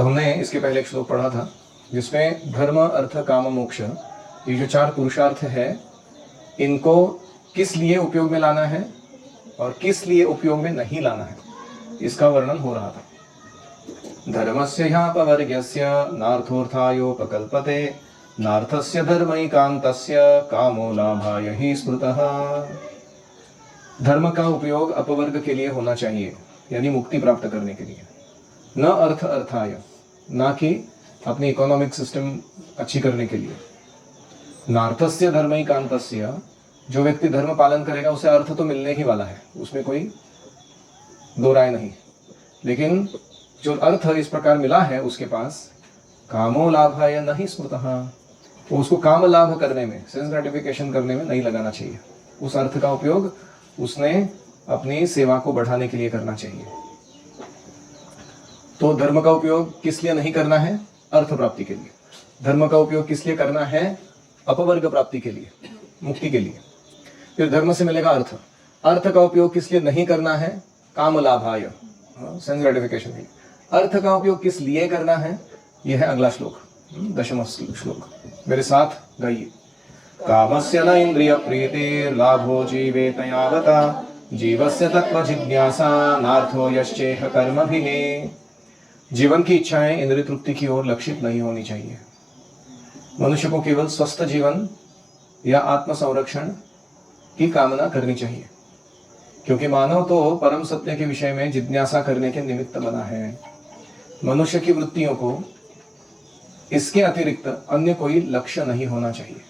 तो हमने इसके पहले एक श्लोक पढ़ा था जिसमें धर्म अर्थ काम मोक्ष, ये जो 4 पुरुषार्थ है, इनको किस लिए उपयोग में लाना है और किस लिए उपयोग में नहीं लाना है, इसका वर्णन हो रहा था। धर्मस्य ह्यापवर्ग्यस्य नार्थोर्थायोपकल्पते नार्थस्य धर्मैकान्तस्य कामो लाभाय हि स्मृतः। धर्म का उपयोग अपवर्ग के लिए होना चाहिए, यानी मुक्ति प्राप्त करने के लिए, न अर्थ अर्थाय, ना कि अपनी इकोनॉमिक सिस्टम अच्छी करने के लिए। नार्थस्य धर्मैकान्तस्य, जो व्यक्ति धर्म पालन करेगा उसे अर्थ तो मिलने ही वाला है, उसमें कोई दो राय नहीं। लेकिन जो अर्थ इस प्रकार मिला है उसके पास, कामो लाभाय नहीं स्मृतः, तो उसको काम लाभ करने में, सेंस ग्रेटिफिकेशन करने में नहीं लगाना चाहिए। उस अर्थ का उपयोग उसने अपनी सेवा को बढ़ाने के लिए करना चाहिए। तो धर्म का उपयोग किस लिए नहीं करना है? अर्थ प्राप्ति के लिए। धर्म का उपयोग किस लिए करना है? अपवर्ग प्राप्ति के लिए, मुक्ति के लिए। फिर धर्म से मिलेगा अर्थ। अर्थ का उपयोग किस लिए नहीं करना है? काम लाभाय, सेंस ग्रेटिफिकेशन के लिए। अर्थ का उपयोग किस लिए करना है? यह है अगला श्लोक, 10वां श्लोक। मेरे साथ गाइए। कामस्य न इंद्रिय प्रीति लाभो जीवेत यावता जीवस्य तत्व जिज्ञासा नार्थो यश्चेह कर्मभिः। जीवन की इच्छाएं इंद्रिय तृप्ति की ओर लक्षित नहीं होनी चाहिए। मनुष्य को केवल स्वस्थ जीवन या आत्म संरक्षण की कामना करनी चाहिए, क्योंकि मानव तो परम सत्य के विषय में जिज्ञासा करने के निमित्त बना है। मनुष्य की वृत्तियों को इसके अतिरिक्त अन्य कोई लक्ष्य नहीं होना चाहिए।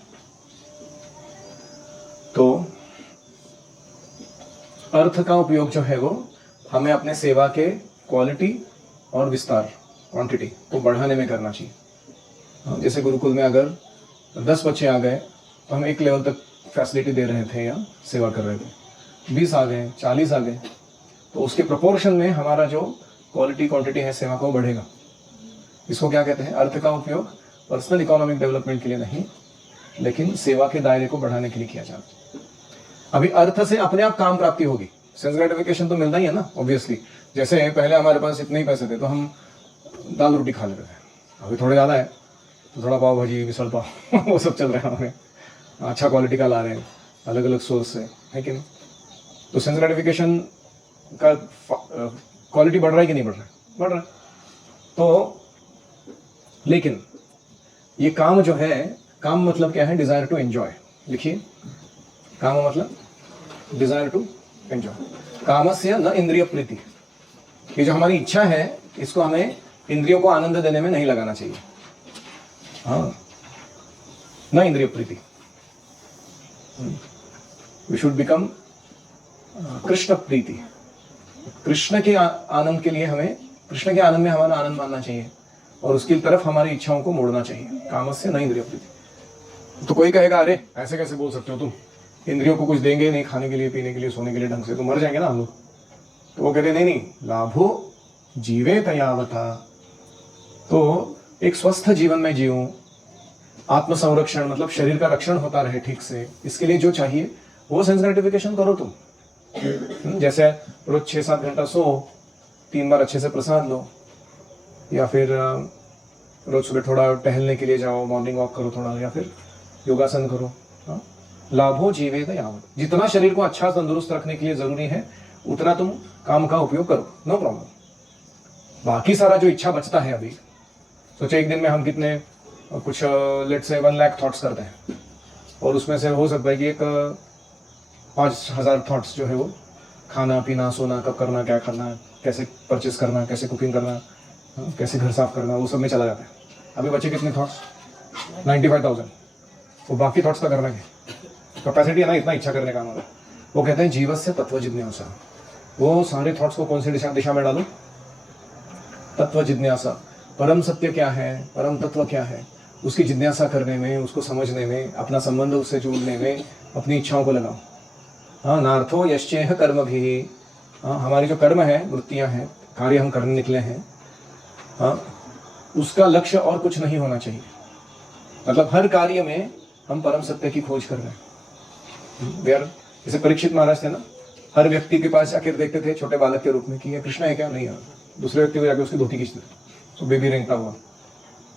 तो अर्थ का उपयोग जो है वो हमें अपने सेवा के क्वालिटी और विस्तार, क्वांटिटी को बढ़ाने में करना चाहिए। जैसे गुरुकुल में अगर 10 बच्चे आ गए तो हम एक लेवल तक फैसिलिटी दे रहे थे या सेवा कर रहे थे, 20 आ गए, 40 आ गए, तो उसके प्रोपोर्शन में हमारा जो क्वालिटी क्वांटिटी है सेवा को बढ़ेगा। इसको क्या कहते हैं? अर्थ का उपयोग पर्सनल इकोनॉमिक डेवलपमेंट के लिए नहीं, लेकिन सेवा के दायरे को बढ़ाने के लिए किया जाता है। अभी अर्थ से अपने आप काम प्राप्ति होगी, सेंस ग्रेटिफिकेशन तो मिलता ही है ना, ऑब्वियसली। जैसे पहले हमारे पास इतने ही पैसे थे तो हम दाल रोटी खा लेते थे, अभी थोड़े ज़्यादा है तो थोड़ा पाव भाजी, मिसल पाव वो सब चल रहा है, हमें अच्छा क्वालिटी का ला रहे हैं अलग अलग सोर्स से, है कि नहीं? तो सेंस ग्रेटिफिकेशन का क्वालिटी बढ़ रहा है कि नहीं बढ़ रहा है? बढ़ रहा है। तो लेकिन ये काम जो है, काम मतलब क्या है? Desire to enjoy. लिखिए, काम मतलब डिजायर टू एंजॉय। कामस्य न इंद्रिय प्रीति, ये जो हमारी इच्छा है इसको हमें इंद्रियों को आनंद देने में नहीं लगाना चाहिए। हाँ, न इंद्रिय प्रीति। वी शुड बिकम कृष्ण प्रीति। कृष्ण के आनंद के लिए हमें, कृष्ण के आनंद में हमारा आनंद मानना चाहिए और उसकी तरफ हमारी इच्छाओं को मोड़ना चाहिए। कामस्य न इंद्रिय प्रीति। तो कोई कहेगा, अरे ऐसे कैसे बोल सकते हो तुम, इंद्रियों को कुछ देंगे नहीं खाने के लिए, पीने के लिए, सोने के लिए ढंग से, तो मर जाएंगे ना हम लोग। तो वो कहते नहीं, लाभो जीवे तयावता, तो एक स्वस्थ जीवन में जीऊं, आत्म संरक्षण मतलब शरीर का रक्षण होता रहे ठीक से, इसके लिए जो चाहिए वो सेंस ग्रेटिफिकेशन करो तुम। जैसे रोज 6-7 घंटा सो, 3 बार अच्छे से प्रसाद लो, या फिर रोज सुबह थोड़ा टहलने के लिए जाओ, मॉर्निंग वॉक करो थोड़ा, या फिर योगासन करो। लाभो जीवेत यावत, जितना शरीर को अच्छा तंदुरुस्त रखने के लिए जरूरी है उतना तुम काम का उपयोग करो, नो प्रॉब्लम। बाकी सारा जो इच्छा बचता है, अभी सोचे एक दिन में हम कितने कुछ लेट्स से 1 लाख थॉट्स करते हैं, और उसमें से हो सकता है कि एक 5000 थॉट्स जो है वो खाना पीना, सोना, कब करना, क्या खाना, कैसे परचेस करना, कैसे कुकिंग करना, कैसे घर साफ करना, वो सब में चला जाता है। अभी बचे कितने थॉट्स? 95,000। वो बाकी थॉट्स का करना है, कैपेसिटी है ना इतना इच्छा करने का हमारा। वो कहते हैं जीवस्य तत्व जिज्ञासा। वो सारे थॉट्स को कौन सी दिशा में डालो? तत्व जिज्ञासा। परम सत्य क्या है, परम तत्व क्या है, उसकी जिज्ञासा करने में, उसको समझने में, अपना संबंध उससे जोड़ने में अपनी इच्छाओं को लगाओ। हाँ, नार्थो यश्चेह कर्म भी। हाँ, हमारी जो कर्म है, वृत्तियाँ हैं, कार्य हम करने निकले हैं, हाँ, उसका लक्ष्य और कुछ नहीं होना चाहिए। मतलब हर कार्य में हम परम सत्य की खोज कर रहे हैं। जैसे परीक्षित महाराज थे ना, हर व्यक्ति के पास आकर देखते थे छोटे बालक के रूप में कि ये कृष्ण है क्या, नहीं है। दूसरे व्यक्ति को जाकर उसकी धोती खींचते, तो बेबी रेंगता हुआ,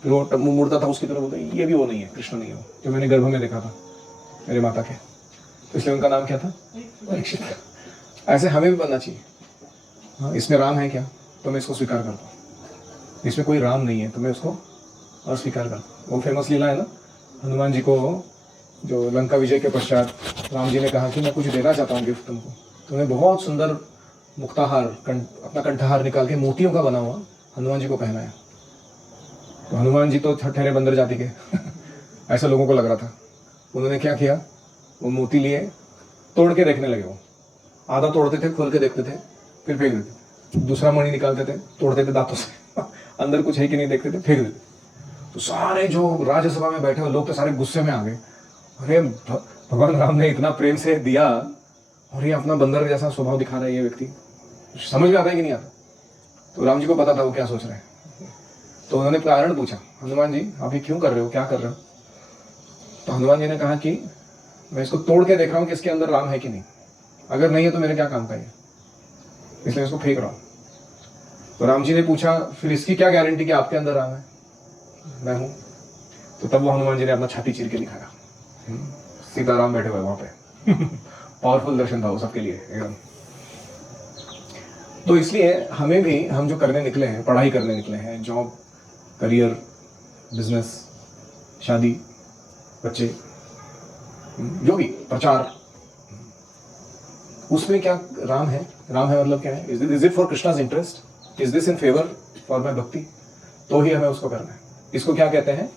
फिर वो मुंह मुड़ता था उसकी तरफ, बोलता ये भी वो नहीं है, कृष्ण नहीं है वो जो मैंने गर्भ में देखा था मेरे माता के, तो इसलिए उनका नाम क्या था, परीक्षित। ऐसे हमें भी बनना चाहिए। हाँ, इसमें राम है क्या, तो मैं इसको स्वीकार करता हूँ, इसमें कोई राम नहीं है तो मैं उसको अस्वीकार करता हूँ। वो फेमस लीला है ना, हनुमान जी को जो लंका विजय के पश्चात राम जी ने कहा कि मैं कुछ देना चाहता हूँ गिफ्ट तुमको, तो उन्हें बहुत सुंदर मुक्ताहार, अपना कंठहार निकाल के मोतियों का बना हुआ हनुमान जी को पहनाया। तो हनुमान जी तो ठहरे बंदर जाति के ऐसा लोगों को लग रहा था। उन्होंने क्या किया, वो मोती लिए, तोड़ के देखने लगे। वो आधा तोड़ते थे, खोल के देखते थे, फिर फेंक देते थे। दूसरा मणि निकालते थे, तोड़ते थे दांतों से अंदर कुछ है कि नहीं देखते थे, फेंक देते। तो सारे जो राज्यसभा में बैठे हुए लोग तो सारे गुस्से में आ गए, अरे भगवान राम ने इतना प्रेम से दिया और ये अपना बंदर जैसा स्वभाव दिखा रहा है ये व्यक्ति, समझ में आता है कि नहीं आता। तो राम जी को पता था वो क्या सोच रहे हैं, तो उन्होंने कारण पूछा, हनुमान जी आप ये क्यों कर रहे हो, क्या कर रहे हो। तो हनुमान जी ने कहा कि मैं इसको तोड़ के देख रहा हूँ कि इसके अंदर राम है कि नहीं, अगर नहीं है तो मेरे क्या काम का है, इसलिए इसको फेंक रहा हूँ। तो राम जी ने पूछा फिर इसकी क्या गारंटी कि आपके अंदर राम है, मैं हूँ। तो तब वो हनुमान जी ने अपना छाती चीर के दिखाया, सीताराम बैठे हुए वहां पे पावरफुल दर्शन था वो सबके लिए एकदम। तो इसलिए हमें भी, हम जो करने निकले हैं, पढ़ाई करने निकले हैं, जॉब, करियर, बिजनेस, शादी, बच्चे, जो भी प्रचार, उसमें क्या राम है, राम है मतलब क्या है, is it for Krishna's interest, is this in favour for my भक्ति, तो ही हमें उसको करना है। इसको क्या कहते हैं,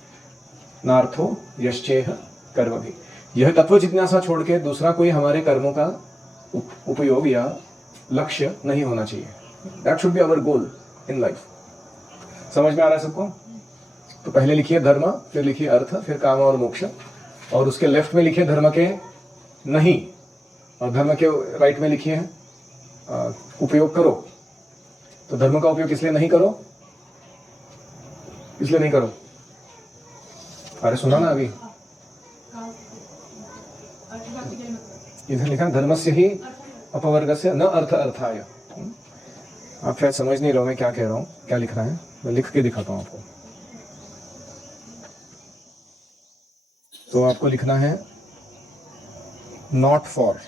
नार्थो यश्चेह कर्म भी। यह तत्व जिज्ञासा छोड़ के दूसरा कोई हमारे कर्मों का उपयोग या लक्ष्य नहीं होना चाहिए। That should be our goal in life. समझ में आ रहा है सबको। तो पहले लिखिए धर्म, फिर लिखिए अर्थ, फिर काम और मोक्ष, और उसके लेफ्ट में लिखिए धर्म के नहीं, और धर्म के राइट में लिखिए उपयोग करो। तो धर्म का उपयोग इसलिए नहीं करो, इसलिए नहीं करो, अरे सुना ना अभी, इधर लिखा धर्मस्य ही अपवर्गस्य न अर्थ अर्थाय। आप शायद समझ नहीं रहे हो मैं क्या कह रहा हूँ, क्या लिख रहा है, मैं लिख के दिखाता हूँ आपको। तो आपको लिखना है नॉट फॉर,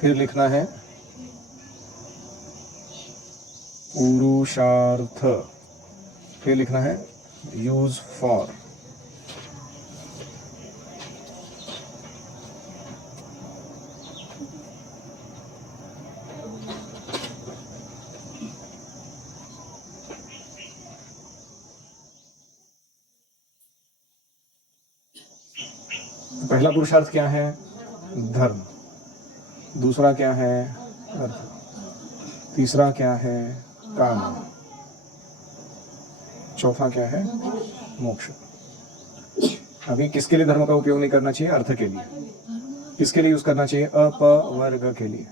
फिर लिखना है पुरुषार्थ, फिर लिखना है यूज फॉर, पहला पुरुषार्थ क्या है, धर्म, दूसरा क्या है, अर्थ, तीसरा क्या है, काम, चौथा क्या है, मोक्ष। अभी किसके लिए धर्म का उपयोग नहीं करना चाहिए, अर्थ के लिए। किसके लिए यूज करना चाहिए, अपवर्ग के लिए।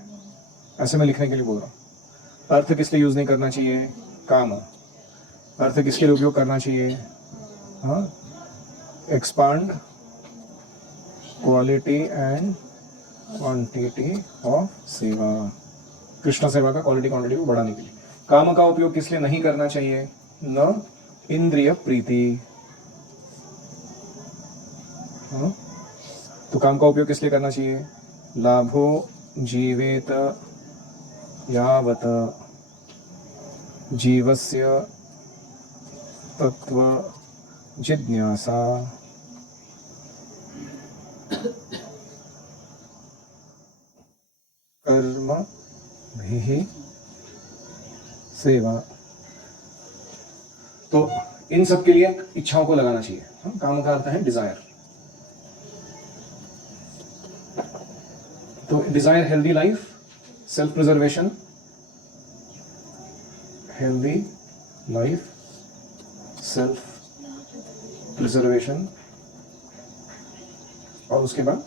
ऐसे मैं लिखने के लिए बोल रहा हूँ। अर्थ किस लिए यूज नहीं करना चाहिए, काम। अर्थ किसके लिए उपयोग करना चाहिए, हाँ, expand quality and quantity of सेवा, कृष्ण सेवा का क्वालिटी क्वांटिटी को बढ़ाने के लिए। काम का उपयोग किस लिए नहीं करना चाहिए, न इंद्रिय प्रीति, हाँ? तो काम का उपयोग किस लिए करना चाहिए, लाभो जीवेत यावत जीवस्य तत्व जिज्ञासा, कर्म भी सेवा। तो इन सब के लिए इच्छाओं को लगाना चाहिए। काम का अर्थ है डिजायर। तो desire healthy life, self preservation, healthy life, self preservation, और उसके बाद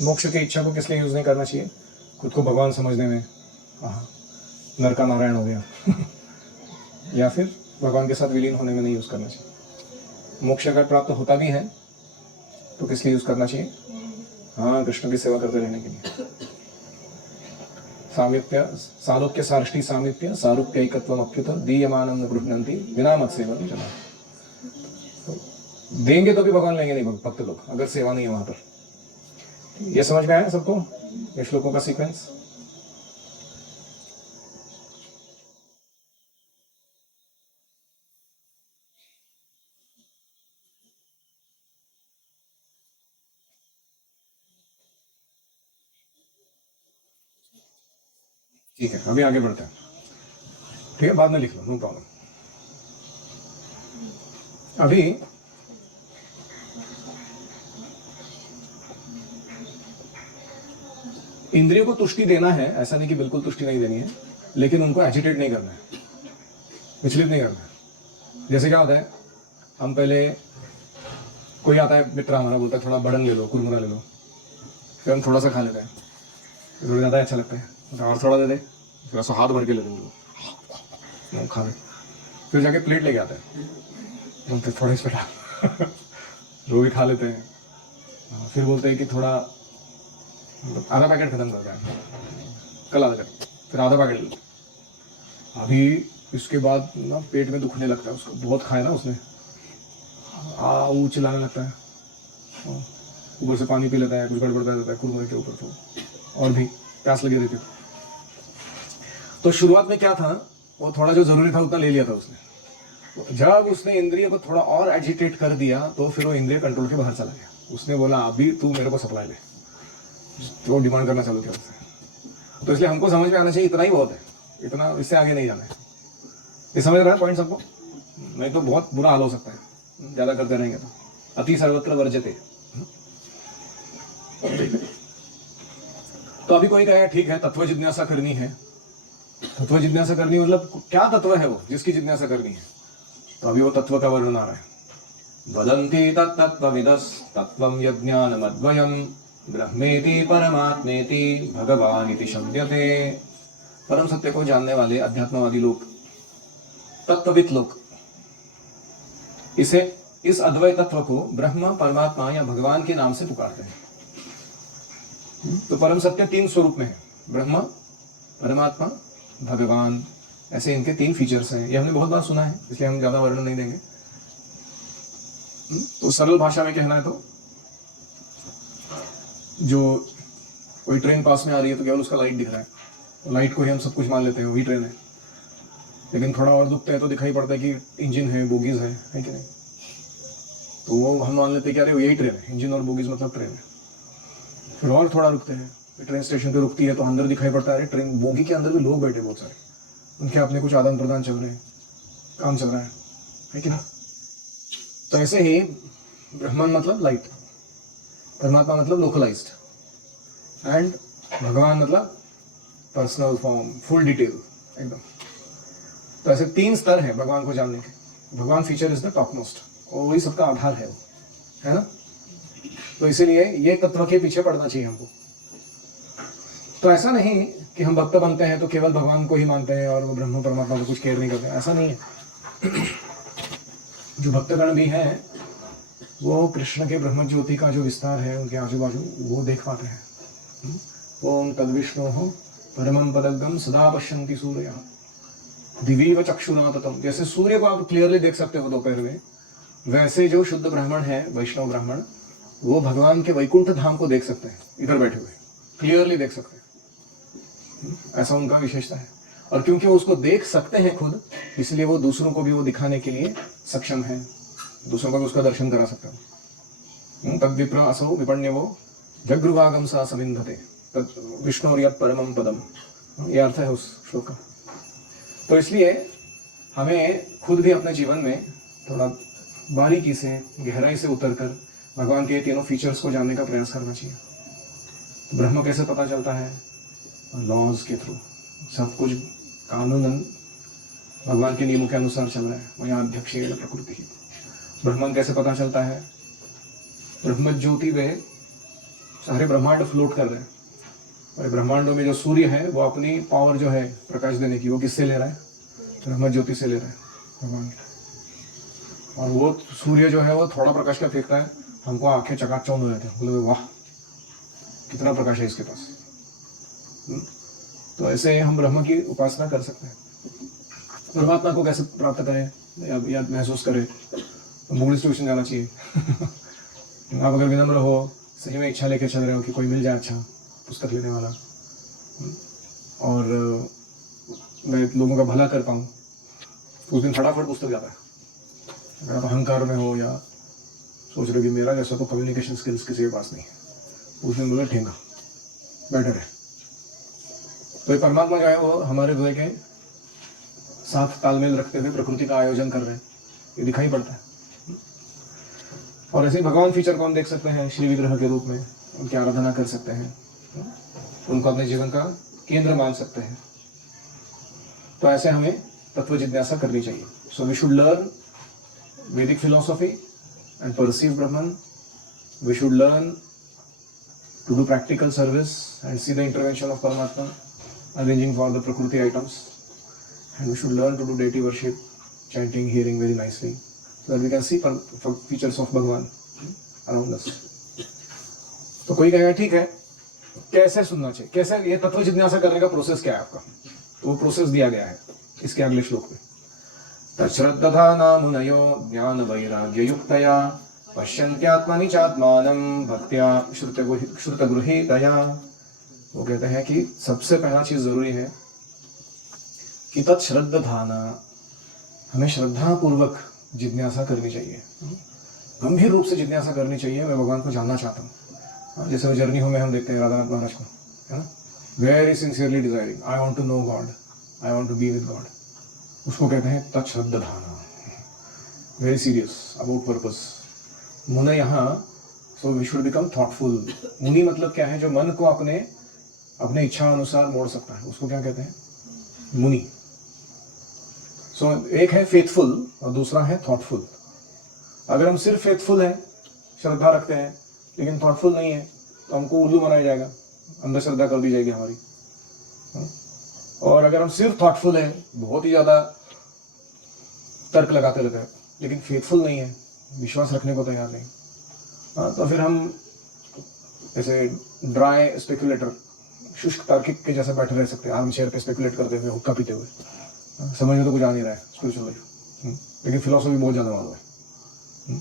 मोक्ष की इच्छा को किस लिए यूज नहीं करना चाहिए? खुद को भगवान समझने में। हाँ, नर का नारायण हो गया या फिर भगवान के साथ विलीन होने में नहीं यूज करना चाहिए। मोक्ष अगर प्राप्त होता भी है तो किस लिए यूज करना चाहिए? हाँ, कृष्ण की सेवा करते रहने के लिए। सामीप्य सालोक्य सार्ष्टि सामीप्य सारूप्य एकत्वम अप्युत दीयमानम न गृह्णन्ति विना मत सेवा जना। देंगे तो भी भगवान लेंगे नहीं भक्त लोग, अगर सेवा नहीं है वहां पर। ये समझ में आया सबको ये श्लोकों का सीक्वेंस? ठीक है, अभी आगे बढ़ते हैं। ठीक है, बाद में लिख लो, नो प्रॉब्लम। अभी इंद्रियों को तुष्टि देना है, ऐसा नहीं कि बिल्कुल तुष्टि नहीं देनी है, लेकिन उनको एजिटेट नहीं करना है, विचलित नहीं करना है। जैसे क्या होता है, हम पहले कोई आता है मित्र हमारा, बोलता है थोड़ा बड़न ले लो, कुरमुरा ले लो, फिर हम थोड़ा सा खा लेते हैं, थोड़ा ज़्यादा अच्छा लगता है, और थोड़ा दे दे, थोड़ा सा हाथ भर के ले लेंगे, खा ले, फिर जाके प्लेट लेके आता है, बोलते थोड़ा इस पे वो भी खा लेते हैं, फिर बोलते हैं कि थोड़ा आधा पैकेट खत्म करता है, कल आधा पैकेट, फिर आधा पैकेट ले। अभी इसके बाद ना पेट में दुखने लगता है उसको, बहुत खाया ना उसने, वो चिल्लाने लगता है, ऊपर से पानी पी लेता है, कुछ गड़बड़ता रहता है कुरमुरे के ऊपर, तो और भी प्यास लगी रहती है। तो शुरुआत में क्या था, वो थोड़ा जो जरूरी था उतना ले लिया था उसने। जब उसने इंद्रिय को थोड़ा और एजिटेट कर दिया तो फिर वो इंद्रिय कंट्रोल के बाहर चला गया। उसने बोला अभी तू मेरे को सप्लाई दे, तो डिमांड करना चालू किया उससे। तो इसलिए हमको समझ में आना चाहिए इतना ही बहुत है, इतना, इससे आगे नहीं जाना है। ये समझ रहा है पॉइंट सबको? नहीं तो बहुत बुरा हाल हो सकता है ज्यादा करते रहेंगे तो। अति सर्वत्र वर्जते। तो अभी कोई कहे ठीक है तत्व जिज्ञासा करनी है, तत्व जिज्ञासा करनी मतलब क्या तत्व है वो जिसकी जिज्ञासा करनी है? तो अभी वो तत्व का वर्णन आ रहा है। वदन्ति तत्तत्त्वविदस् तत्त्वं यज्ञानमद्वयम् ब्रह्मेति परमात्मेति भगवान इति शब्दते। परम सत्य को जानने वाले अध्यात्मवादी लोग, तत्वविद लोग, इसे, इस अद्वैत तत्व को ब्रह्म, परमात्मा या भगवान के नाम से पुकारते हैं। तो परम सत्य तीन स्वरूप में है, ब्रह्म, परमात्मा, भगवान, ऐसे इनके तीन फीचर्स हैं। ये हमने बहुत बार सुना है, इसलिए हम ज्यादा वर्णन नहीं देंगे। तो सरल भाषा में कहना है तो जो कोई ट्रेन पास में आ रही है तो केवल उसका लाइट दिख रहा है, लाइट को ही हम सब कुछ मान लेते हैं, वही ट्रेन है। लेकिन थोड़ा और दुखता है तो दिखाई पड़ता है कि इंजन है, बोगीज है कि नहीं, तो वो हम मान लेते हैं कि अरे यही ट्रेन है, इंजन और बोगीज मतलब ट्रेन है। फिर और थोड़ा रुकते हैं, ट्रेन स्टेशन पे रुकती है तो अंदर दिखाई पड़ता है अरे ट्रेन बोगी के अंदर भी लोग बैठे बहुत सारे, उनके अपने कुछ आदान प्रदान चल रहे हैं, काम चल रहा है कि नहीं। तो ऐसे ही ब्रह्मन मतलब लाइट, परमात्मा मतलब लोकलाइज्ड, एंड भगवान मतलब पर्सनल फॉर्म, फुल डिटेल एकदम। तो ऐसे तीन स्तर हैं भगवान को जानने के। भगवान feature is the top most, और वही सबका आधार है ना। तो इसीलिए ये तत्व के पीछे पड़ना चाहिए हमको। तो ऐसा नहीं कि हम भक्त बनते हैं तो केवल भगवान को ही मानते हैं और वो ब्रह्म परमात्मा को कुछ केयर नहीं करते, ऐसा नहीं है। जो भक्तगण भी हैं वो कृष्ण के ब्रह्म ज्योति का जो विस्तार है उनके आजू बाजू वो देख पाते हैं। ओम तद्विष्णु परमं पदगम सदा पश्यन्ति सूर्य दिवीव चक्षुराततम। जैसे सूर्य को आप क्लियरली देख सकते हो दोपहर में, वैसे जो शुद्ध ब्राह्मण है, वैष्णव ब्राह्मण, वो भगवान के वैकुंठ धाम को देख सकते हैं, इधर बैठे हुए क्लियरली देख सकते हैं। ऐसा उनका विशेषता है। और क्योंकि वो उसको देख सकते हैं खुद, इसलिए वो दूसरों को भी वो दिखाने के लिए सक्षम है, दूसरों को भी उसका दर्शन करा सकता है। तद विप्र असौ विपण्यवो जगृवागम सा समिंधते तद विष्णु और यत् परमं पदम, ये अर्थ है उस श्लोक का। तो इसलिए हमें खुद भी अपने जीवन में थोड़ा बारीकी से, गहराई से उतरकर भगवान के तीनों फीचर्स को जानने का प्रयास करना चाहिए। ब्रह्म कैसे पता चलता है? लॉज के थ्रू। सब कुछ कानूनन भगवान के नियमों के अनुसार चल रहा है। वहाँ अध्यक्षेण प्रकृति ही। ब्रह्मांड कैसे पता चलता है? ब्रह्म ज्योति में सारे ब्रह्मांड फ्लोट कर रहे हैं, और ब्रह्मांडों में जो सूर्य है वो अपनी पावर जो है प्रकाश देने की, वो किससे ले रहा है? ब्रह्म ज्योति से ले रहा है भगवान। और वो सूर्य जो है वो थोड़ा प्रकाश का फेंकता है, हमको आंखें चकाचौंध हो जाते हैं, बोले वाह कितना प्रकाश है इसके पास। तो ऐसे हम ब्रह्म की उपासना कर सकते हैं। परमात्मा को कैसे प्राप्त करें या महसूस करें? बुद्धिस्ट ट्यूशन जाना चाहिए। आप अगर विनम्र हो, सही में इच्छा लेके चल रहे हो कि कोई मिल जाए अच्छा पुस्तक लेने वाला, और मैं लोगों का भला कर पाऊँ, उस दिन फटाफट पुस्तक जाता है। अगर आप अहंकार में हो या सोच रहे हो कि मेरा जैसा तो कम्युनिकेशन स्किल्स किसी के पास नहीं है, उस दिन बोले ठेंगा बेटर है। तो ये परमात्मा जो है वो हमारे हृदय के साथ तालमेल रखते हुए प्रकृति का आयोजन कर रहे हैं, ये दिखाई पड़ता है। और ऐसे भगवान फीचर को हम देख सकते हैं श्री विग्रह के रूप में, उनकी आराधना कर सकते हैं, उनको अपने जीवन का केंद्र मान सकते हैं। तो ऐसे हमें तत्व जिज्ञासा करनी चाहिए। So we should learn Vedic philosophy and perceive Brahman. We should learn to do practical service and see the intervention of Paramatma arranging for the prakriti items, and we should learn to do deity worship, chanting, hearing very nicely, so that we can see features of भगवान around us. तो कोई कहेगा ठीक है, कैसे सुनना चाहिए, कैसे ये तत्व जिज्ञासा करने का प्रोसेस क्या है आपका? तो वो प्रोसेस दिया गया है इसके अगले श्लोक में। तच्छ्रद्दधाना मुनयो ज्ञान वैराग्य युक्तया पश्यन्त्यात्मनि चात्मानं भक्त्या श्रुतगृहीतया। वो कहते हैं कि सबसे पहला चीज जरूरी है कि तच्छ्रद्दधाना, हमें श्रद्धा पूर्वक जिज्ञासा करनी चाहिए, गंभीर रूप से जिज्ञासा करनी चाहिए। मैं भगवान को जानना चाहता हूँ। जैसे वो जर्नी हो में हम देखते हैं राधा नाथ महाराज को, है ना, very sincerely desiring, I want to know God, I want to be with God. उसको कहते हैं तच्छ्रद्धाना, वेरी सीरियस अबाउट पर्पस। मुने यहाँ, so we should become thoughtful. मुनि मतलब क्या है? जो मन को अपने इच्छा अनुसार मोड़ सकता है, उसको क्या कहते हैं? मुनि। सो एक है फेथफुल और दूसरा है थॉटफुल। अगर हम सिर्फ फेथफुल हैं, श्रद्धा रखते हैं, लेकिन थॉटफुल नहीं है, तो हमको उल्लू बनाया जाएगा, अंधश्रद्धा कर दी जाएगी हमारी। और अगर हम सिर्फ थॉटफुल हैं, बहुत ही ज्यादा तर्क लगाते रहते हैं, लेकिन फेथफुल नहीं है, विश्वास रखने को तैयार नहीं, तो फिर हम ऐसे ड्राई स्पेकुलेटर, शुष्क तार्किक के जैसे बैठे रह सकते हैं, आर्म चेयर पे स्पेकुलेट करते हुए, हुक्का पीते हुए। समझ में तो कुछ आ नहीं रहा है स्पिरिचुअल लाइफ, लेकिन फिलोसफी बहुत ज्यादा मालूम है।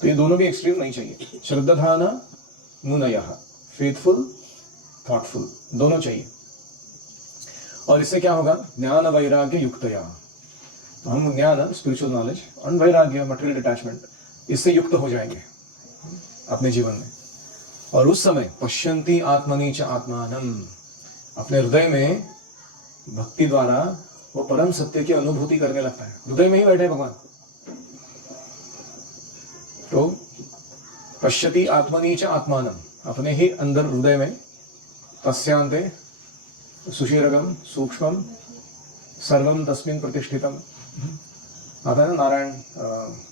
तो ये दोनों भी एक्सट्रीम नहीं चाहिए। श्रद्धाना मुनयः, फेथफुल थॉटफुल, दोनों चाहिए। और इससे क्या होगा? ज्ञान वैराग्य युक्तया। तो हम ज्ञान, स्पिरिचुअल नॉलेज, और वैराग्य, मटेरियल डिटैचमेंट, इससे युक्त हो जाएंगे अपने जीवन में। और उस समय पश्यन्ति आत्मनि च आत्मानं, अपने हृदय में भक्ति द्वारा वो परम सत्य की अनुभूति करने लगता है। हृदय में ही बैठे भगवान। तो पश्यति आत्मनि च आत्मानं, अपने ही अंदर हृदय में, तस्यांते सुषिरगम सूक्ष्मम सर्वम तस्मिन् प्रतिष्ठितम, आता है ना नारायण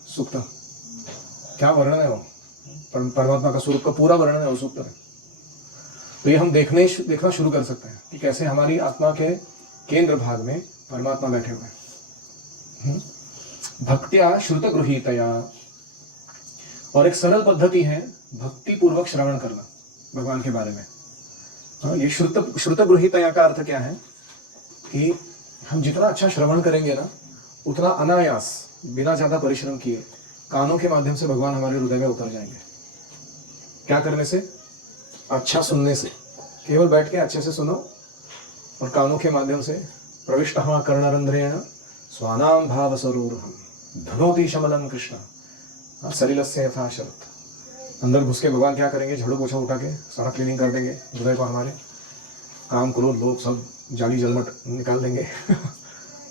सूक्त। क्या वर्णन है वो? परमात्मा का स्वरूप का पूरा वर्णन है वो सूक्त में। तो ये हम देखना शुरू कर सकते हैं कि कैसे हमारी आत्मा के केंद्र भाग में परमात्मा बैठे हुए हैं। भक्त्या श्रुतगृहीतया, और एक सरल पद्धति है भक्ति पूर्वक श्रवण करना भगवान के बारे में। ये श्रुतगृहीतया का अर्थ क्या है कि हम जितना अच्छा श्रवण करेंगे ना, उतना अनायास, बिना ज्यादा परिश्रम किए, कानों के माध्यम से भगवान हमारे हृदय में उतर जाएंगे। क्या करने से? अच्छा सुनने से। केवल बैठ के अच्छे से सुनो, और कानों के माध्यम से प्रविष्टः कर्णरंध्रेण स्वानाम भाव सरोरुहं धनोति शमलं कृष्ण सलिलस्य यथा शरत्। अंदर घुस के भगवान क्या करेंगे? झाड़ू पोछा उठा के सारा क्लीनिंग कर देंगे हृदय को, हमारे काम क्रोध लोभ सब जाली जलमट निकाल देंगे,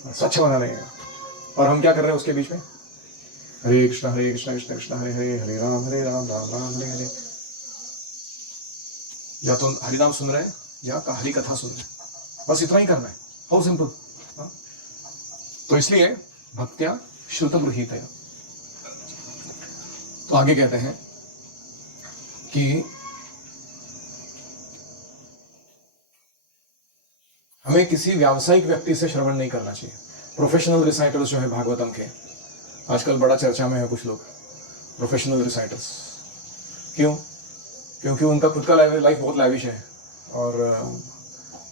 स्वच्छ बना देंगे। और हम क्या कर रहे हैं उसके बीच में? हरे कृष्ण कृष्ण कृष्ण हरे हरे, हरे राम राम राम हरे हरे। या तो हरिनाम सुन रहे हैं या हरि कथा सुन रहे हैं, बस इतना ही करना है, हाउ सिंपल। तो इसलिए भक्त्या श्रुतम गृहीत है। तो आगे कहते हैं कि हमें किसी व्यावसायिक व्यक्ति से श्रवण नहीं करना चाहिए। प्रोफेशनल रिसाइटर्स जो है भागवतम के, आजकल बड़ा चर्चा में है कुछ लोग प्रोफेशनल रिसाइटर्स। क्यों? क्योंकि उनका खुद का लाइफ बहुत लैविश है और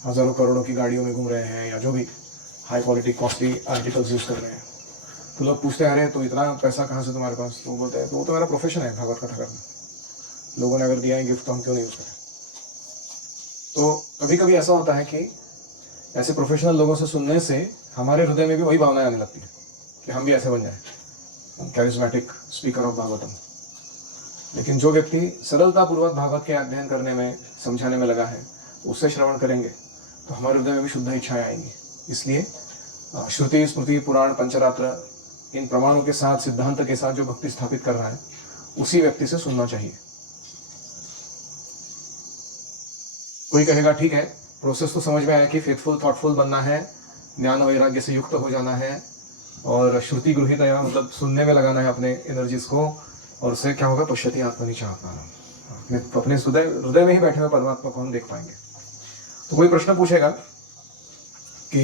हजारों करोड़ों की गाड़ियों में घूम रहे हैं या जो भी high quality costly articles use कर रहे हैं। तो लोग पूछते हैं अरे तो इतना पैसा कहाँ से तुम्हारे पास? तो बोलते हैं तो वो तो मेरा प्रोफेशन है भागवत कथा करना, लोगों ने अगर दिया है गिफ्ट तो हम क्यों नहीं यूज करें। तो कभी कभी ऐसा होता है कि ऐसे प्रोफेशनल लोगों से सुनने से हमारे हृदय में भी वही भावनाएं आने लगती है कि हम भी ऐसे बन जाए, कैरिज्मेटिक स्पीकर ऑफ भागवतम। लेकिन जो व्यक्ति सरलतापूर्वक भागवत के अध्ययन करने में, समझाने में लगा है, उससे श्रवण करेंगे तो हमारे हृदय में भी शुद्ध इच्छाएं आएंगी। इसलिए श्रुति, स्मृति, पुराण, पंचरात्र, इन प्रमाणों के साथ, सिद्धांत के साथ जो भक्ति स्थापित कर रहा है उसी व्यक्ति से सुनना चाहिए। कोई कहेगा ठीक है, प्रोसेस तो समझ में आया कि फेथफुल, थॉटफुल बनना है, ज्ञान वैराग्य से युक्त हो जाना है और श्रुति गृहीत है, मतलब सुनने में लगाना है अपने एनर्जीज को, और उससे क्या होगा? पश्यति आत्मनि आत्मानम, अपने हृदय में ही बैठे हुए परमात्मा को हम देख पाएंगे। तो कोई प्रश्न पूछेगा कि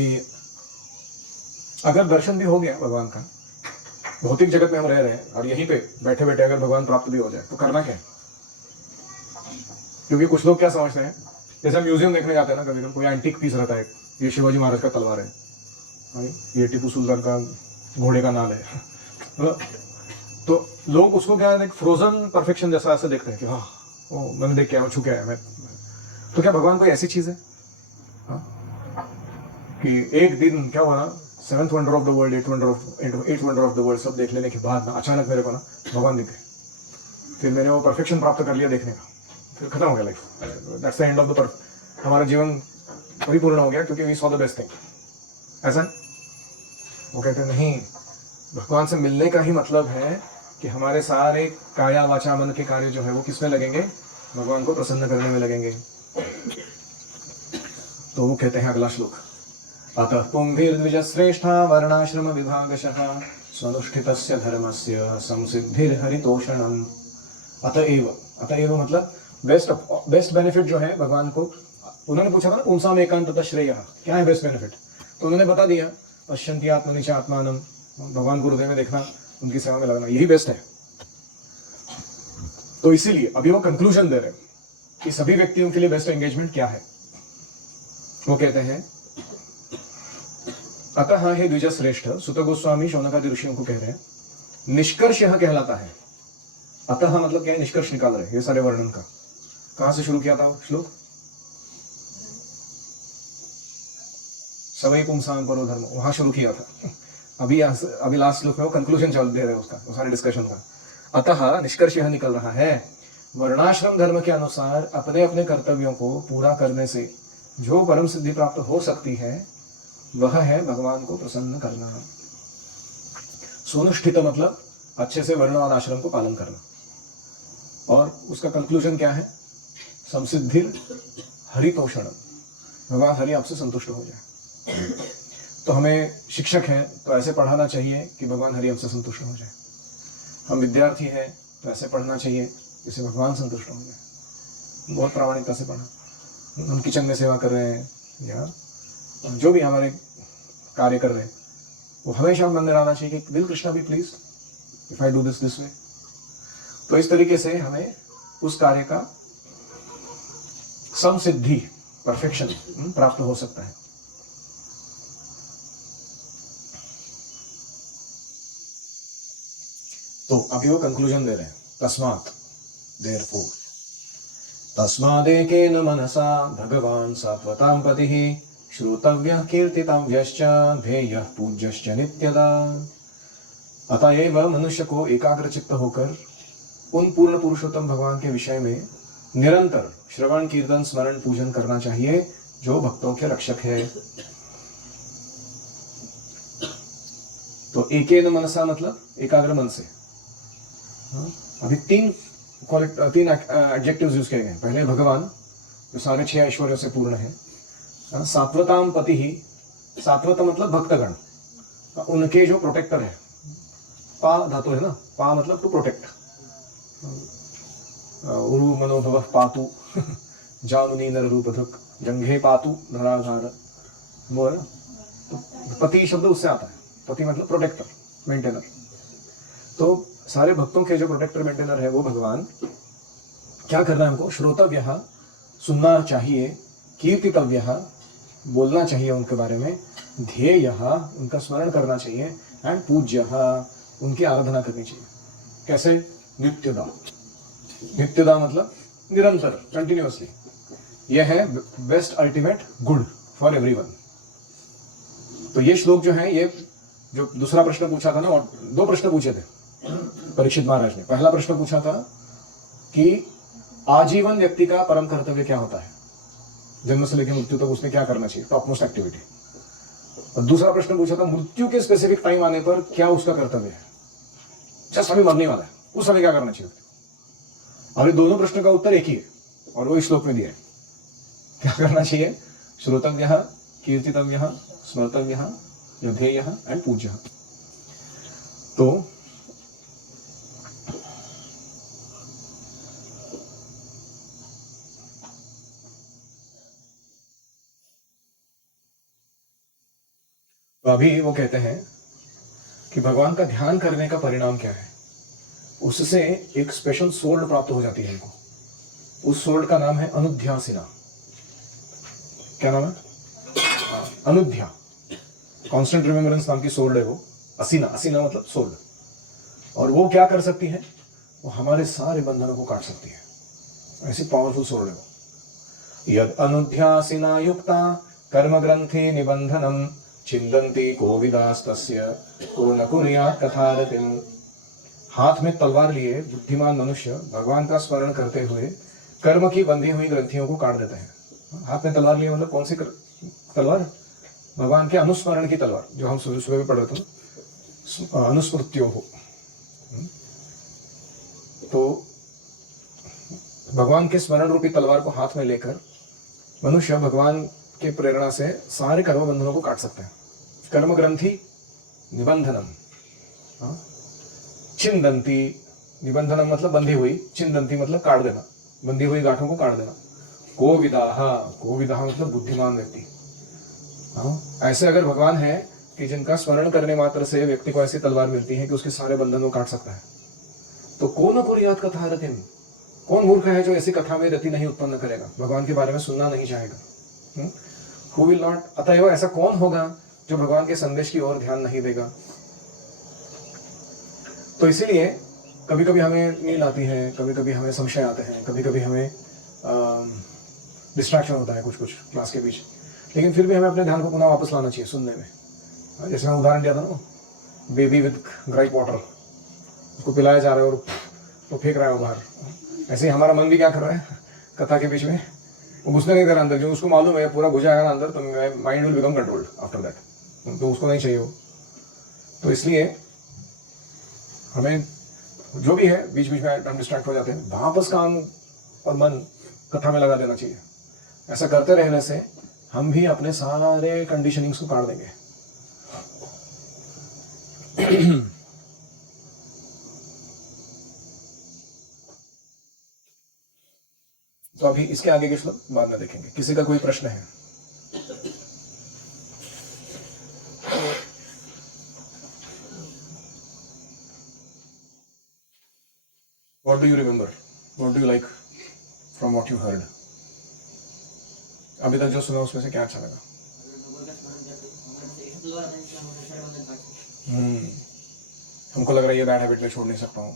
अगर दर्शन भी हो गया भगवान का, भौतिक जगत में हम रह रहे हैं और यहीं पे बैठे बैठे अगर भगवान प्राप्त भी हो जाए तो करना क्या है? क्योंकि कुछ लोग क्या समझते हैं, जैसे हम म्यूजियम देखने जाते हैं ना, कभी कभी कोई एंटीक पीस रहता है, ये शिवाजी महाराज का तलवार है, ये टीपू सुल्तान का घोड़े का नाल है, तो लोग उसको क्या है, फ्रोजन परफेक्शन जैसा ऐसे देखते हैं कि हाँ वो मैंने देख के आया, छू के आया मैं। तो क्या भगवान कोई ऐसी चीज है कि एक दिन क्या हुआ ना, 7th wonder of the world, 8th wonder of the world सब देख लेने के बाद ना अचानक मेरे को ना भगवान दिख गए, फिर मैंने वो परफेक्शन प्राप्त कर लिया देखने का, फिर खत्म हो गया life, that's the end of the हमारा जीवन परिपूर्ण हो गया क्योंकि we saw the best thing. ऐसा वो कहते हैं नहीं, भगवान से मिलने का ही मतलब है कि हमारे सारे काया वाचा मन के कार्य जो है वो किसमें लगेंगे? भगवान को प्रसन्न करने में लगेंगे। तो वो कहते हैं अगला श्लोक, अतः पुंभिर्द्विज श्रेष्ठा वर्णाश्रम विभागशः स्वनुष्ठितस्य धर्मस्य संसिद्धिर्हरितोषणम्। अतएव मतलब बेस्ट बेनिफिट जो है भगवान को, उन्होंने पूछा था ना पुंसाम एकांततः श्रेयः, क्या है बेस्ट बेनिफिट? तो उन्होंने बता दिया, पश्यन्ति आत्मनि च आत्मानं, भगवान को हृदय में देखना, उनकी सेवा में लगना, यही बेस्ट है। तो इसीलिए अभी वो कंक्लूजन दे रहे हैं कि सभी व्यक्तियों के लिए बेस्ट एंगेजमेंट क्या है। वो कहते हैं अतः हे द्विज श्रेष्ठ, सुत गोस्वामी शौनकादि ऋषियों को कह रहे हैं, निष्कर्ष यह कहलाता है। अतः मतलब क्या है? निष्कर्ष निकाल रहे हैं ये सारे वर्णन का। कहां से शुरू किया था वो श्लोक? सवै पुंसाम परो धर्म, वहां शुरू किया था। अभी लास्ट श्लोक में वो कंक्लूजन चल दे रहे हैं उसका, वो सारे डिस्कशन का। अतः निष्कर्ष यह निकल रहा है, वर्णाश्रम धर्म के अनुसार अपने अपने कर्तव्यों को पूरा करने से जो परम सिद्धि प्राप्त हो सकती है वह है भगवान को प्रसन्न करना। सुनिष्ठित मतलब अच्छे से वर्ण और आश्रम को पालन करना, और उसका कंक्लूजन क्या है? संसिद्धिर हरितोषणम, भगवान हरि आपसे संतुष्ट हो जाए। तो हमें शिक्षक हैं तो ऐसे पढ़ाना चाहिए कि भगवान हरि हमसे संतुष्ट हो जाए। हम विद्यार्थी हैं तो ऐसे पढ़ना चाहिए जिससे भगवान संतुष्ट हो जाए। बहुत प्रामाणिकता से पढ़ा। हम किचन में सेवा कर रहे हैं या जो भी हमारे कार्य कर रहे हैं, वो हमेशा मन में रहना चाहिए कि will Krishna be please if I do this way. तो इस तरीके से हमें उस कार्य का समसिद्धि, परफेक्शन प्राप्त हो सकता है। तो अभी वो कंक्लूजन दे रहे हैं, तस्मात् देयरफॉर तस्मादेकेन मनसा भगवान सात्वतां पतिः श्रोतव्यः कीर्तितव्यश्च ध्येयः पूज्यश्च नित्यदा। अतएव मनुष्य को एकाग्र चित्त होकर उन पूर्ण पुरुषोत्तम भगवान के विषय में निरंतर श्रवण, कीर्तन, स्मरण, पूजन करना चाहिए, जो भक्तों के रक्षक है। तो एकेन मनसा मतलब एकाग्र मन से। अभी तीन एडजेक्टिव्स यूज किए गए। पहले भगवान, जो सारे 6 ऐश्वर्यों से पूर्ण है। सात्वताम पति ही, सात्वत मतलब भक्तगण, उनके जो प्रोटेक्टर है, पा धातु है ना, पा मतलब टू प्रोटेक्ट, उरु मनोभव पातु जानुनी नर रूपधक जंघे पातु धराधार, वो है ना। तो पति शब्द उससे आता है, पति मतलब प्रोटेक्टर, मेंटेनर। तो सारे भक्तों के जो प्रोटेक्टर मेंटेनर है वो भगवान। क्या करना है हमको? श्रोतव्य, सुनना चाहिए, कीर्तितव्य, बोलना चाहिए उनके बारे में, ध्येय, उनका स्मरण करना चाहिए, एंड पूज्य, उनकी आराधना करनी चाहिए। कैसे? नित्यदा, नित्यदा मतलब निरंतर, कंटिन्यूअसली। यह है best ultimate good for everyone. तो ये श्लोक जो है, ये जो दूसरा प्रश्न पूछा था ना, और 2 प्रश्न पूछे थे परीक्षित महाराज ने। पहला प्रश्न पूछा था कि आजीवन व्यक्ति का परम कर्तव्य क्या होता है, जन्म से लेकर मृत्यु तक उसने क्या करना चाहिए, टॉप मोस्ट एक्टिविटी। और दूसरा प्रश्न पूछा था मृत्यु के स्पेसिफिक टाइम आने पर क्या उसका कर्तव्य है, जस्ट अभी मरने वाला है, उस समय क्या करना चाहिए। और ये दोनों प्रश्न का उत्तर एक ही है, और वो इस श्लोक में दिया है। क्या करना चाहिए? श्रोतव्य, कीर्तितव्य, स्मर्तव्य, ध्येय एंड पूज्य। तो अभी वो कहते हैं कि भगवान का ध्यान करने का परिणाम क्या है। उससे एक स्पेशल सोल्ड प्राप्त हो जाती है हमको। उस सोल्ड का नाम है अनुध्यासिना। क्या नाम है? अनुध्या, कांस्टेंट रिमेम्बरेंस नाम की सोल्ड है वो। असीना, असीना मतलब सोल्ड। और वो क्या कर सकती है? वो हमारे सारे बंधनों को काट सकती है। ऐसी पावरफुल सोल्ड है वो। यद अनुध्यासिना युक्ता कर्म ग्रंथि निबंधनम छिंदन्ति कोविदास्तस्य को न कुर्यात् कथारतिम। हाथ में तलवार लिए बुद्धिमान मनुष्य भगवान का स्मरण करते हुए कर्म की बंधी हुई ग्रंथियों को काट देते हैं। हाथ में तलवार लिए मतलब कौन सी तलवार? भगवान के अनुस्मरण की तलवार, जो हम सुबह सुबह भी पढ़ रहे थे, अनुस्मृत्यो हो। तो भगवान के स्मरण रूपी तलवार को हाथ में लेकर मनुष्य भगवान के प्रेरणा से सारे कर्म बंधनों को काट सकते हैं। कर्म ग्रंथि निबंधनम, छिंदंती, निबंधनम मतलब बंधी हुई, छिंदंती मतलब काट देना, बंधी हुई गांठों को काट देना। कोविदाह, कोविदाह मतलब बुद्धिमान व्यक्ति। ऐसे अगर भगवान है कि जिनका स्मरण करने मात्र से व्यक्ति को ऐसी तलवार मिलती है कि उसके सारे बंधनों को काट सकता है, तो कौन कुर्यात् कथा रतिम, कौन मूर्ख है जो ऐसी कथा में रति नहीं उत्पन्न करेगा, भगवान के बारे में सुनना नहीं चाहेगा। हु विल नॉट, अतएव ऐसा कौन होगा जो भगवान के संदेश की ओर ध्यान नहीं देगा। तो इसीलिए कभी कभी हमें नींद आती है, कभी कभी हमें संशय आते हैं, कभी कभी हमें डिस्ट्रैक्शन होता है कुछ कुछ क्लास के बीच, लेकिन फिर भी हमें अपने ध्यान को पुनः वापस लाना चाहिए सुनने में। जैसे मैं उदाहरण दिया था ना, बेबी विद ग्राइप वाटर, उसको पिलाया जा रहा है और वो फेंक रहा है बाहर। ऐसे ही हमारा मन भी क्या कर रहा है कथा के बीच में, वो घुसने नहीं दे रहा अंदर, जो उसको मालूम है पूरा घुस जाएगा अंदर तो mind will become controlled after that, तो उसको नहीं चाहिए वो। तो इसलिए हमें जो भी है बीच बीच में हम डिस्ट्रैक्ट हो जाते हैं, वापस काम और मन कथा में लगा देना चाहिए। ऐसा करते रहने से हम भी अपने सारे कंडीशनिंग्स को काट देंगे। तो अभी इसके आगे के श्लोक बाद में देखेंगे। किसी का कोई प्रश्न है? What do you remember? What do you like from what you heard? अभी तक जो सुना उसमें से क्या अच्छा लगा? हमको लग रहा है ये बैड हैबिट में छोड़ नहीं सकता हूँ,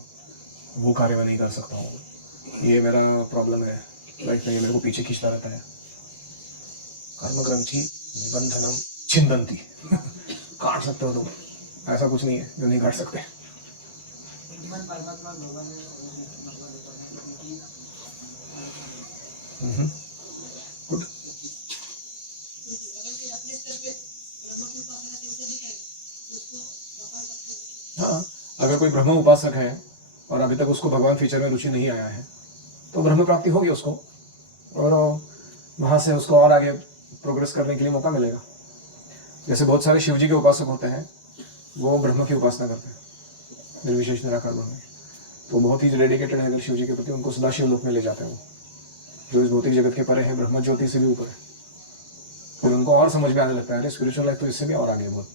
वो कार्य में नहीं कर सकता हूँ, ये मेरा प्रॉब्लम है लाइफ में, ये मेरे को पीछे खींचता रहता है। कर्म ग्रंथि निबंधनम छिंदंती काट सकते हो तुम, ऐसा कुछ नहीं है जो नहीं काट सकते। गुड। हाँ, अगर कोई ब्रह्म उपासक है और अभी तक उसको भगवान फीचर में रुचि नहीं आया है तो ब्रह्म प्राप्ति होगी उसको। और वहाँ से उसको और आगे प्रोग्रेस करने के लिए मौका मिलेगा। जैसे बहुत सारे शिव जी के उपासक होते हैं, वो ब्रह्म की उपासना करते हैं, निर्विशेष निराकार ब्रह्म। तो बहुत ही डेडिकेटेड है अगर शिव जी के प्रति, उनको सदा शिव लोक में ले जाते हैं वो, जो इस भौतिक जगत के परे है, ब्रह्म ज्योति से भी ऊपर है। फिर उनको और समझ में आने लगता है, अरे स्पिरिचुअल लाइफ तो इससे भी और आगे बहुत।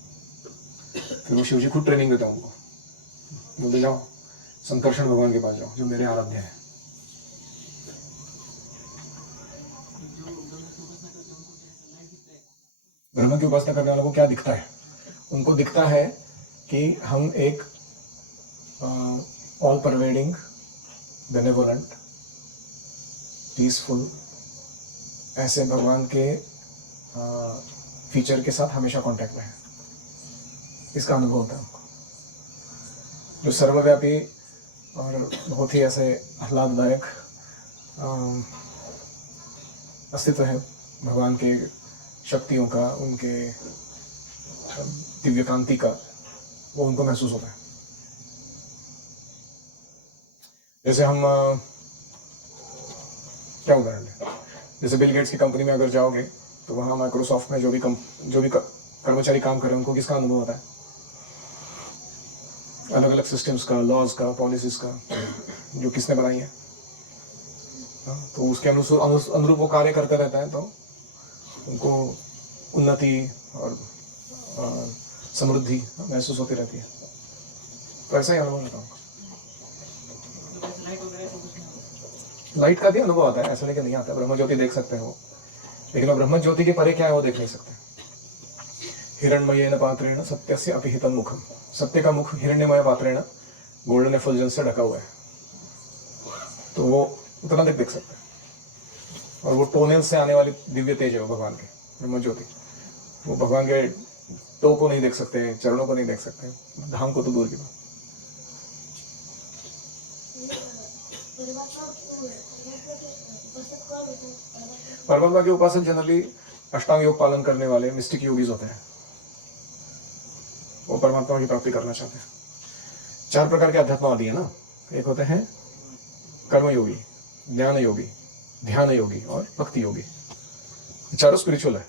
फिर वो शिव जी खुद ट्रेनिंग देता है उनको, बोलते जाओ संकर्षण भगवान के पास जाओ, जो मेरे आराध्य है। ब्रह्म की उपासना करने वालों को क्या दिखता है? उनको दिखता है कि हम एक ऑल परवेडिंग, बेनेवोलेंट, पीसफुल, ऐसे भगवान के फीचर के साथ हमेशा कांटेक्ट में है, इसका अनुभव होता है उनको। जो सर्वव्यापी और बहुत ही ऐसे आह्लाददायक अस्तित्व है भगवान के शक्तियों का, उनके दिव्य कांति का, वो उनको महसूस होता है। जैसे हम क्या उदाहरण लें, जैसे बिल गेट्स की कंपनी में अगर जाओगे तो वहाँ माइक्रोसॉफ्ट में जो भी कर्मचारी काम कर रहे हैं, उनको किसका अनुभव होता है? अलग अलग सिस्टम्स का, लॉज का, पॉलिसीज का, जो किसने बनाई है। तो उसके अनुरूप वो कार्य करते रहता है, तो उनको उन्नति और समृद्धि महसूस होती रहती है। तो ऐसा ही अनुभव रहता है। लाइट का भी अनुभव आता है, ऐसा नहीं कि नहीं आता। ब्रह्म ज्योति देख सकते हो, लेकिन वो ब्रह्म ज्योति के परे क्या है वो देख नहीं सकते। हिरण्मयेन पात्रेण सत्यस्य अपिहितं मुखम, सत्य का मुख हिरण्यमय पात्रेण, गोल्डन एफुल्जेंस से ढका हुआ है, तो वो उतना तक देख सकते हैं। और वो टोनेल से आने वाली दिव्य तेज है वो भगवान के, ब्रह्म ज्योति। वो भगवान के टो को नहीं देख सकते, चरणों को नहीं देख सकते, धाम को तो दूर की बात। परमात्मा के उपासक जनरली अष्टांग योग पालन करने वाले मिस्टिक योगीज होते हैं। वो परमात्मा की प्राप्ति करना चाहते हैं। 4 प्रकार के अध्यात्मवादी है ना, एक होते हैं कर्म योगी, ज्ञान योगी, ध्यान योगी और भक्ति योगी। चारों स्पिरिचुअल है,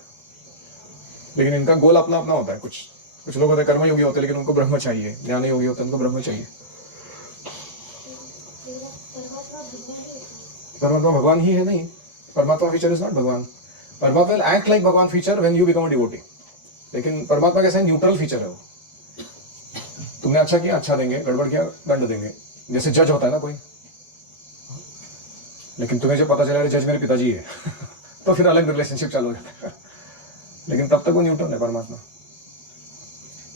लेकिन इनका गोल अपना अपना होता है। कुछ लोग होते हैं कर्म योगी होते हैं, लेकिन उनको ब्रह्म चाहिए। ज्ञान योगी होते हैं, उनको ब्रह्म चाहिए। परमात्मा भगवान ही है नहीं, परमात्मा फीचर इज नॉट भगवान। परमात्मा विल एक्ट लाइक भगवान feature when you become a devotee, लेकिन परमात्मा कैसे है, न्यूट्रल फीचर है वो। तुमने अच्छा किया अच्छा देंगे, गड़बड़ किया दंड देंगे, जैसे जज होता है ना कोई। लेकिन तुम्हें जब पता चला जज मेरे पिताजी है तो फिर अलग रिलेशनशिप चालू हो जाता है। लेकिन तब तक वो न्यूट्रल है परमात्मा।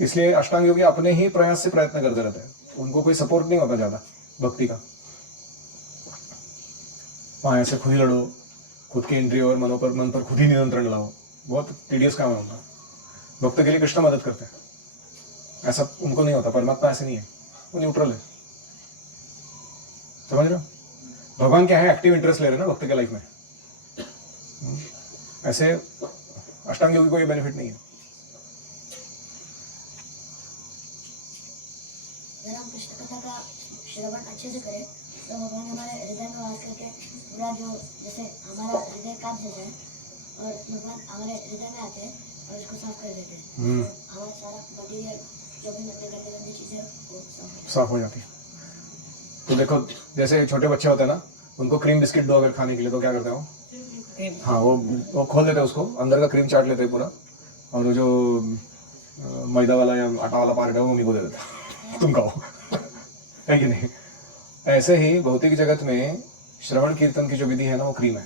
इसलिए अष्टांग योगी अपने ही प्रयास से प्रयत्न करते रहते हैं, उनको कोई सपोर्ट नहीं होता ज्यादा भक्ति का। वहाँ ऐसे खुद ही लड़ो, खुद के इंद्रिय और मन पर खुद ही नियंत्रण लाओ, बहुत टीडियस काम है उनका। भक्त के लिए कृष्ण मदद करते हैं, ऐसा उनको नहीं होता। परमात्मा ऐसे नहीं है, वो न्यूट्रल है। समझ रहे हो? भगवान क्या है, एक्टिव इंटरेस्ट ले रहे हैं ना भक्त के लाइफ में। ऐसे अष्टांग योगी को ये बेनिफिट नहीं है। अगर हम कृष्ण कथा का श्रवण अच्छे से करें तो भगवान हमारे हृदय में वास करके पूरा जो जैसे हमारा हृदय कांप जाता है और भगवान हमारे हृदय में आते हैं और उसको साफ कर देते हैं। तो हमारा सारा मटीरियल जो भी गंदे गंदी चीजें वो साफ हो जाती है। तो देखो जैसे छोटे बच्चे होते हैं ना, उनको क्रीम बिस्किट दो अगर खाने के लिए, तो क्या करते हो? हाँ, वो खोल देते हैं उसको, अंदर का क्रीम चाट लेते हैं पूरा, और वो जो मैदा वाला या आटा वाला पार्ट है वो मम्मी को दे देते हैं, तुम खाओ। है कि नहीं? ऐसे ही भौतिक जगत में श्रवण कीर्तन की जो विधि है ना, वो क्रीम है।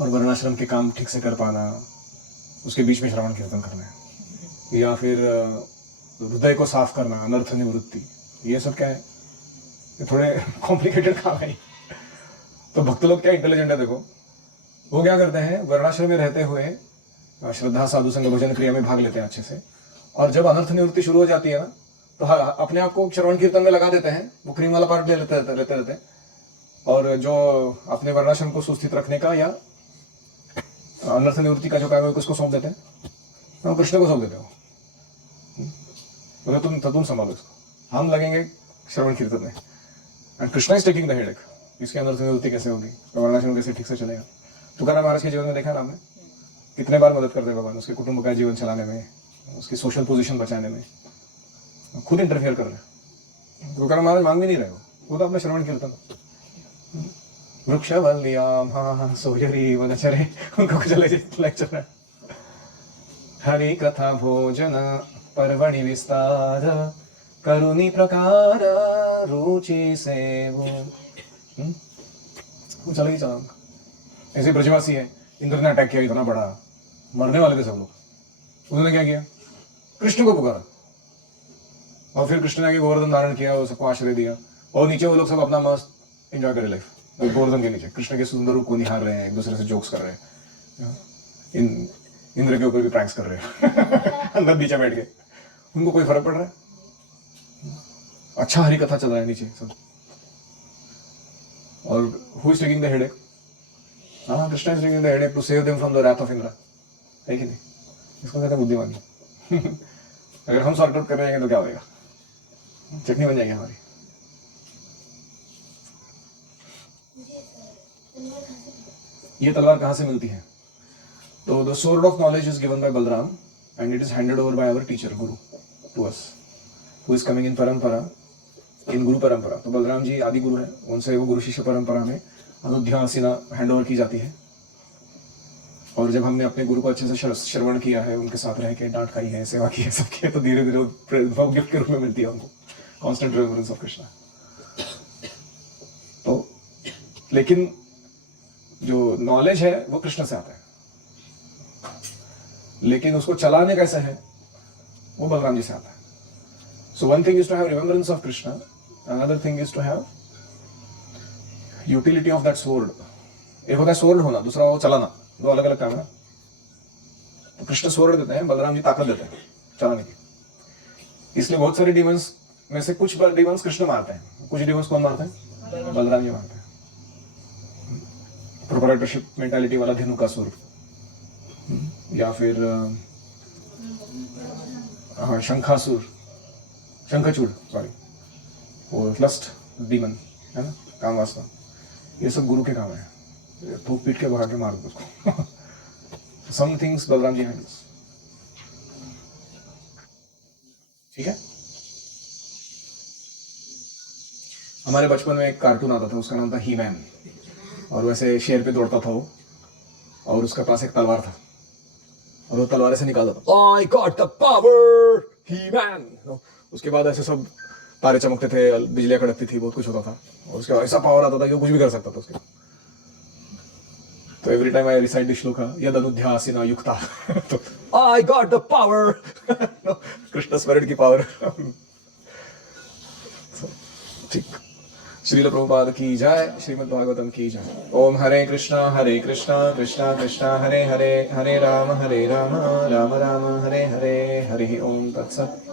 और वर्णाश्रम के काम ठीक से कर पाना, उसके बीच में श्रवण कीर्तन करना है, या फिर हृदय को साफ करना, अनर्थ निवृत्ति, ये सब क्या है? ये थोड़े कॉम्प्लिकेटेड काम है। तो भक्त लोग क्या इंटेलिजेंट है, देखो वो क्या करते हैं, वर्णाश्रम में रहते हुए श्रद्धा साधु संग भजन क्रिया में भाग लेते हैं अच्छे से, और जब अनर्थ निवृत्ति शुरू हो जाती है ना, तो अपने आप को श्रवण कीर्तन में लगा देते हैं, वो क्रीम वाला पार्ट ले लेते रहते हैं, और जो अपने वर्णाश्रम को सुस्थित रखने का या अनर्थ निवृत्ति का जो काम है उसको सौंप देते हैं, हम कृष्ण को सौंप देते हो, बोले तुम संभालो इसको, हम लगेंगे श्रवण कीर्तन में, and Krishna is taking the headache. इसके अनर्थ निवृत्ति कैसे होगी, वर्णाश्रम कैसे ठीक से चलेगा? तुकाराम महाराज के जीवन में देखा ना आपने, कितने बार मदद करते भगवान उसके कुटुंब का जीवन चलाने में, उसकी सोशल पोजीशन बचाने में, खुद इंटरफेयर कर रहे हैं। तुकाराम महाराज मांग भी नहीं रहे, वो तो अपना श्रवण कीर्तन, वृक्षवल्याम हाँ सोयरी वनचरे, उनको कुछ लेक्चर है। हरि कथा भोजन पर्वणि विस्तार करुणी प्रकार रुचि से वो चला ही चला। ऐसे ब्रजवासी है, इंद्र ने अटैक किया इतना बड़ा, मरने वाले थे सब लोग, उन्होंने क्या किया, कृष्ण को पुकारा, और फिर कृष्ण ने आगे गोवर्धन धारण किया, वो सबको आश्रय दिया, और नीचे वो लोग सब अपना मस्त एंजॉय करे लाइफ, गोवर्धन के नीचे कृष्ण के सुंदर रूप को निहार रहे हैं, एक दूसरे से जोक्स कर रहे हैं, इंद्र के ऊपर भी प्रैंक्स कर रहे हैं अंदर नीचे बैठ के, उनको कोई फर्क पड़ रहा है? अच्छा हरी कथा चल रहा है नीचे सब, और who is taking the headache? हाँ, Krishna is taking the headache to save them from the wrath of Indra, है कि नहीं? इसको कहते हैं बुद्धिमानी। अगर हम सॉर्ट आउट कर रहे हैं तो क्या होगा, चटनी बन जाएगी हमारी। ये तलवार कहाँ से मिलती है? तो the sword of knowledge is given by Balram and it is handed over by our teacher guru to us, who is coming in parampara, in गुरु परंपरा। तो बलराम जी आदि गुरु हैं, उनसे वो गुरु शिष्य परंपरा में अनुध्यासीना हैंड ओवर की जाती है। और जब हमने अपने गुरु को अच्छे से श्रवण किया है, उनके साथ रह के डांट खाई है, सेवा की है, सब किया, तो धीरे धीरे वो गिफ्ट के रूप में मिलती है हमको, कांस्टेंट रिमेम्बरेंस ऑफ कृष्णा। तो लेकिन जो नॉलेज है वो कृष्ण से आता है, लेकिन उसको चलाने कैसे है वो बलराम जी से आता है। So one thing is to have remembrance of Krishna, another thing is to have utility of that sword. एक होता है स्वॉर्ड होना, दूसरा वो चलाना, दो अलग अलग काम है। तो कृष्ण स्वॉर्ड देते हैं, बलराम जी ताकत देते हैं चलाने की। इसलिए बहुत सारे डिमंस में से कुछ डिमंस कृष्ण मारते हैं, कुछ डिमंस कौन मारते हैं? बलराम जी मारते हैं। प्रोप्राइटरशिप मेंटालिटी वाला धेनुकासुर, या फिर शंखासुर, शंखचूड़, सॉरी, वो लस्ट डीमन है ना, काम वासना, ये सब गुरु के काम है, थूक पीट के भगा के मार दो उसको। Some things Balram ji handles, ठीक है। हमारे बचपन में एक कार्टून आता था, उसका नाम था ही मैन, और वैसे शेर पे दौड़ता था वो, और उसके पास एक तलवार था, और वो तलवार से निकालता था, I got the power, he man। उसके बाद ऐसे सब तारे चमकते थे, बिजलियां कड़कती थी, बहुत कुछ होता था, और उसके बाद ऐसा पावर आता था कि वो कुछ भी कर सकता था उसके। तो every time I recite this shloka यद अनुध्यासीना युक्ता, तो I got the power, Krishna spirit की पावर। ठीक। श्रील प्रभुपाद की जय, श्रीमद् भागवतम की जय। ओम हरे कृष्णा कृष्णा कृष्णा हरे हरे, हरे राम राम राम हरे हरे, हरि ओम तत्सत।